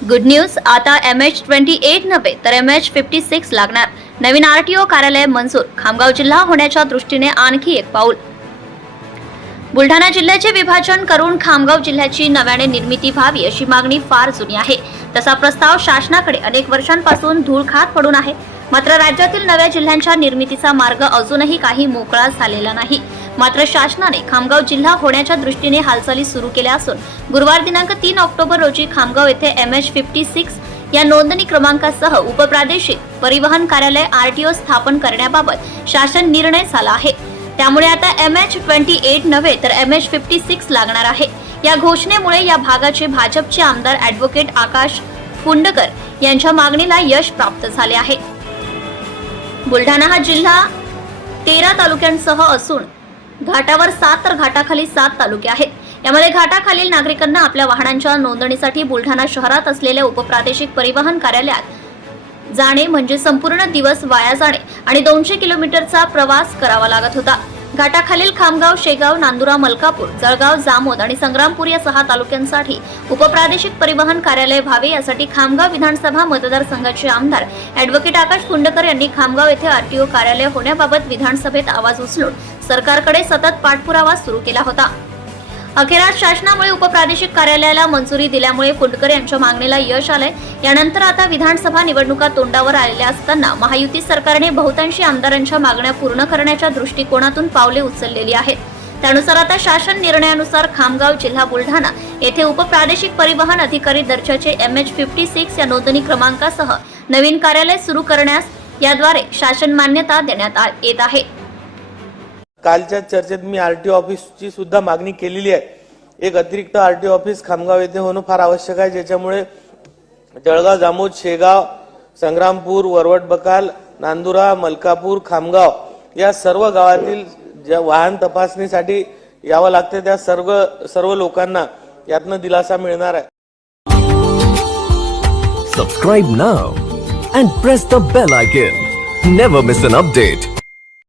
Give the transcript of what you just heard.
Good news आता M H twenty eight नव्हे तर एम एच फिफ्टी सिक्स लागणार. नवीन आरटीओ कार्यालय मंजूर. खामगाव जिल्हा होण्याच्या दृष्टीने आणखी एक पाऊल. बुलढाणा जिल्ह्याचे विभाजन करून खामगाव जिल्ह्याची नव्याने निर्मिती व्हावी अशी मागणी फार जुनी आहे. तसा प्रस्ताव शासनाकडे अनेक वर्षांपासून धूळ खात पडून आहे. मात्र राज्यातील नव्या जिल्ह्यांच्या निर्मितीचा मार्ग अजूनही काही मोकळा झालेला नाही. मात्र शासनाने खामगाव जिल्हा होण्याच्या दृष्टीने हालचाली सुरू केल्या असून गुरुवार दिनांक तीन ऑक्टोबर रोजी खामगाव येथे एम एच फिफ्टी सिक्स या नोंदणी क्रमांकासह उपप्रादेशिक परिवहन कार्यालय आरटीओ स्थापन करण्याबाबत शासन निर्णय झाला आहे. त्यामुळे आता एम एच ट्वेंटी एट नव्हे तर एम एच फिफ्टी सिक्स लागणार आहे. या घोषणेमुळे या भागाचे भाजपचे आमदार ॲडव्होकेट आकाश फुंडकर यांच्या मागणीला यश प्राप्त झाले आहे. बुलढाणा हा जिल्हा तेरा तालुक्यांसह असून घाटावर सात तर घाटाखाली सात तालुके आहेत. यामध्ये घाटाखालील नागरिकांना आपल्या वाहनांच्या नोंदणीसाठी बुलढाणा शहरात असलेल्या उपप्रादेशिक परिवहन कार्यालयात जाणे म्हणजे संपूर्ण दिवस वाया जाणे आणि दोनशे किलोमीटरचा प्रवास करावा लागत होता. घाटाखालील खामगाव शेगाव नांदुरा मलकापूर जळगाव जामोद आणि संग्रामपूर या सहा तालुक्यांसाठी उपप्रादेशिक परिवहन कार्यालय व्हावे यासाठी खामगाव विधानसभा मतदारसंघाचे आमदार ॲडव्होकेट आकाश कुंडकर यांनी खामगाव येथे आरटीओ कार्यालय होण्याबाबत विधानसभेत आवाज उचलून सरकारकडे सतत पाठपुरावा सुरू केला होता. अखेर शासनामुळे उपप्रादेशिक कार्यालयाला मंजुरी दिल्यामुळे फुंडकर यांच्या मागणीला यश आलंय. यानंतर आता विधानसभा निवडणुका तोंडावर आलेल्या असताना महायुती सरकारने बहुतांशी आमदारांच्या मागण्या पूर्ण करण्याच्या दृष्टिकोनातून पावले उचललेली आहेत. त्यानुसार आता शासन निर्णयानुसार खामगाव जिल्हा बुलढाणा येथे उपप्रादेशिक परिवहन अधिकारी दर्जाचे एम एच फिफ्टी सिक्स या नोंदणी क्रमांकासह नवीन कार्यालय सुरू करण्यास याद्वारे शासन मान्यता देण्यात आ- येत आहे. कालच्या चर्चेत मी आरटीओ ऑफिसची सुद्धा मागणी केलेली आहे. एक अतिरिक्त आरटीओ ऑफिस खामगाव येथे होणं फार आवश्यक आहे ज्याच्यामुळे जळगाव जामोद शेगाव संग्रामपूर वरवट बकाल नांदुरा मलकापूर खामगाव या सर्व गावातील ज्या वाहन तपासणीसाठी यावं लागते त्या सर्व सर्व लोकांना यातनं दिलासा मिळणार आहे. Subscribe now and press the bell icon never miss an update